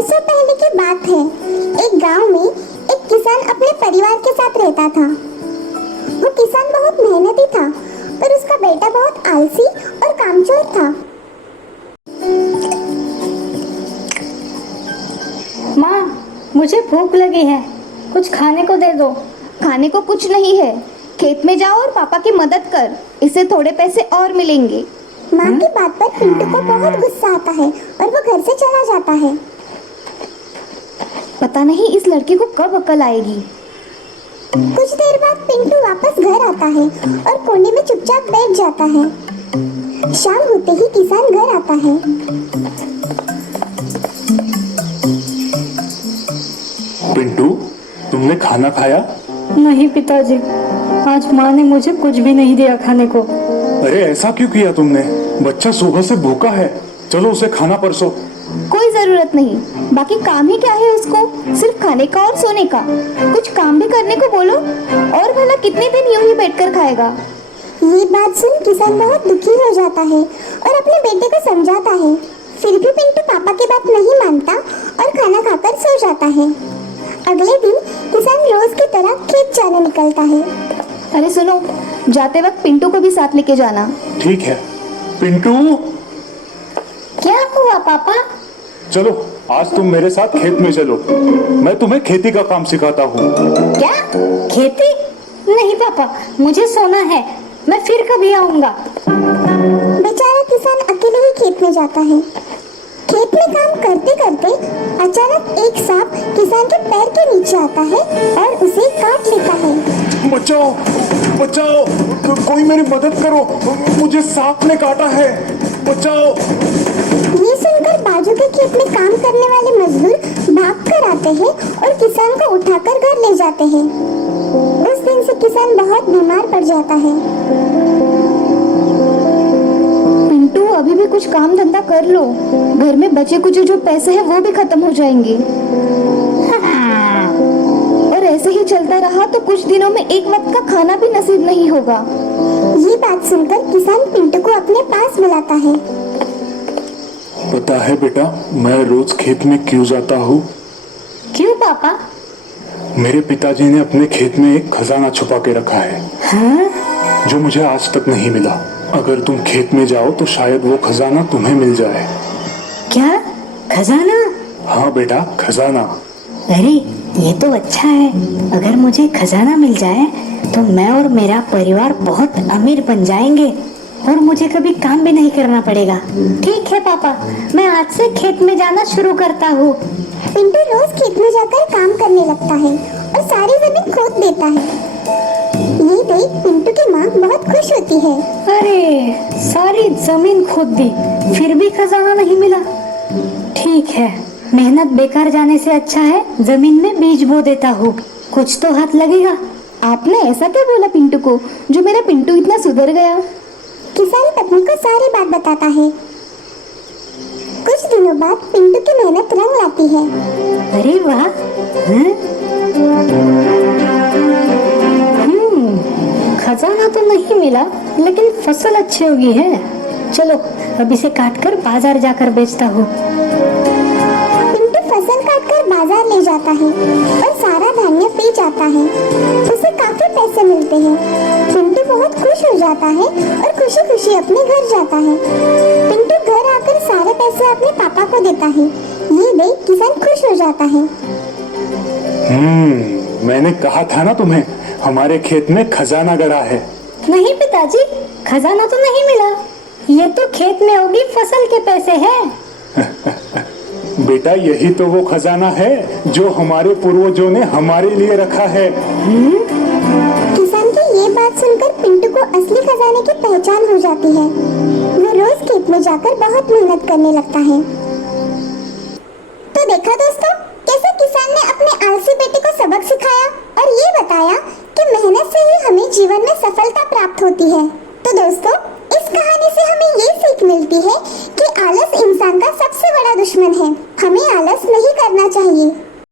बरसों पहले की बात है। एक गांव में एक किसान अपने परिवार के साथ रहता था। वो किसान बहुत मेहनती था, पर उसका बेटा बहुत आलसी और कामचोर था। माँ, मुझे भूख लगी है, कुछ खाने को दे दो। खाने को कुछ नहीं है, खेत में जाओ और पापा की मदद कर, इससे थोड़े पैसे और मिलेंगे। माँ की बात पर पिंटू को बहुत गुस्सा आता है और वो घर से चला जाता है। पता नहीं इस लड़के को कब अकल आएगी। कुछ देर बाद पिंटू वापस घर आता है और कोने में चुपचाप बैठ जाता है। शाम होते ही किसान घर आता है। पिंटू, तुमने खाना खाया? नहीं पिताजी, आज माँ ने मुझे कुछ भी नहीं दिया खाने को। अरे ऐसा क्यों किया तुमने? बच्चा सुबह से भूखा है, चलो उसे खाना परसो। कोई जरूरत नहीं, बाकी काम ही क्या है उसको, सिर्फ खाने का और सोने का। कुछ काम भी करने को बोलो, और भला कितने दिन यूं ही बैठकर खाएगा। ये बात सुन किसान बहुत दुखी हो जाता है और अपने बेटे को समझाता है। फिर भी पिंटू पापा की बात नहीं मानता और खाना खाकर सो जाता है। अगले दिन किसान रोज की तरह खेत जाने निकलता है। अरे सुनो, जाते वक्त पिंटू को भी साथ लेके जाना। ठीक है। पिंटू, क्या हुआ पापा? चलो आज तुम मेरे साथ खेत में चलो, मैं तुम्हें खेती का काम सिखाता हूँ। क्या खेती? नहीं पापा, मुझे सोना है, मैं फिर कभी आऊँगा। बेचारा किसान अकेले ही खेत में जाता है। खेत में काम करते करते अचानक एक सांप किसान के पैर के नीचे आता है और उसे काट लेता है। बचाओ, बचाओ, कोई मेरी मदद करो, मुझे सांप ने काटा है, बचाओ। ये सुनकर बाजू के खेत में काम करने वाले मजदूर भागकर आते हैं और किसान को उठाकर घर ले जाते हैं। उस दिन से किसान बहुत बीमार पड़ जाता है। पिंटू, अभी भी कुछ काम धंधा कर लो, घर में बचे कुछ जो पैसे हैं वो भी खत्म हो जाएंगे। और ऐसे ही चलता रहा तो कुछ दिनों में एक वक्त का खाना भी नसीब नहीं होगा। ये बात सुनकर किसान पिंटू को अपने पास बुलाता है। पता है बेटा, मैं रोज खेत में क्यों जाता हूँ? क्यों पापा? मेरे पिताजी ने अपने खेत में एक खजाना छुपा के रखा है। हाँ? जो मुझे आज तक नहीं मिला। अगर तुम खेत में जाओ तो शायद वो खजाना तुम्हें मिल जाए। क्या खजाना? हाँ बेटा, खजाना। अरे ये तो अच्छा है, अगर मुझे खजाना मिल जाए तो मैं और मेरा परिवार बहुत अमीर बन जाएंगे और मुझे कभी काम भी नहीं करना पड़ेगा। ठीक है पापा, मैं आज से खेत में जाना शुरू करता हूँ। पिंटू रोज खेत में जाकर काम करने लगता है और सारी जमीन खोद देता है। ये देख पिंटू की माँ बहुत खुश होती है। अरे सारी जमीन खोद दी, फिर भी खजाना नहीं मिला। ठीक है, मेहनत बेकार जाने से अच्छा है जमीन में बीज बो देता हूँ, कुछ तो हाथ लगेगा। आपने ऐसा क्या बोला पिंटू को, जो मेरा पिंटू इतना सुधर गया? किसान पत्नी को सारी बात बताता है। कुछ दिनों बाद पिंटू की मेहनत रंग लाती है। अरे वाह! खजाना तो नहीं मिला, लेकिन फसल अच्छी होगी है। चलो अब इसे काटकर बाजार जाकर बेचता हूँ। पिंटू फसल काटकर बाजार ले जाता है और सारा धान्य बेच आता है। उसे काफी पैसे मिलते हैं। पिंटू बहुत खुश हो जाता है और खुशी खुशी अपने घर जाता है। पिंटू घर आकर सारे पैसे अपने पापा को देता है। ये देख किसान खुश हो जाता है। मैंने कहा था ना तुम्हें, हमारे खेत में खजाना गड़ा है। नहीं पिताजी, खजाना तो नहीं मिला, ये तो खेत में होगी फसल के पैसे हैं। बेटा, यही तो वो खजाना है जो हमारे पूर्वजों ने हमारे लिए रखा है। किसान की ये बात सुनकर पिंटू को असली खजाने की पहचान हो जाती है। वो रोज खेत में जाकर बहुत मेहनत करने लगता है। तो देखा दोस्तों, कैसे किसान ने अपने आलसी बेटे को सबक सिखाया और ये बताया कि मेहनत से ही हमें जीवन में सफलता प्राप्त होती है। तो दोस्तों, इस कहानी से हमें ये सीख मिलती है कि आलस इंसान का सबसे बड़ा दुश्मन है। हमें आलस नहीं करना चाहिए।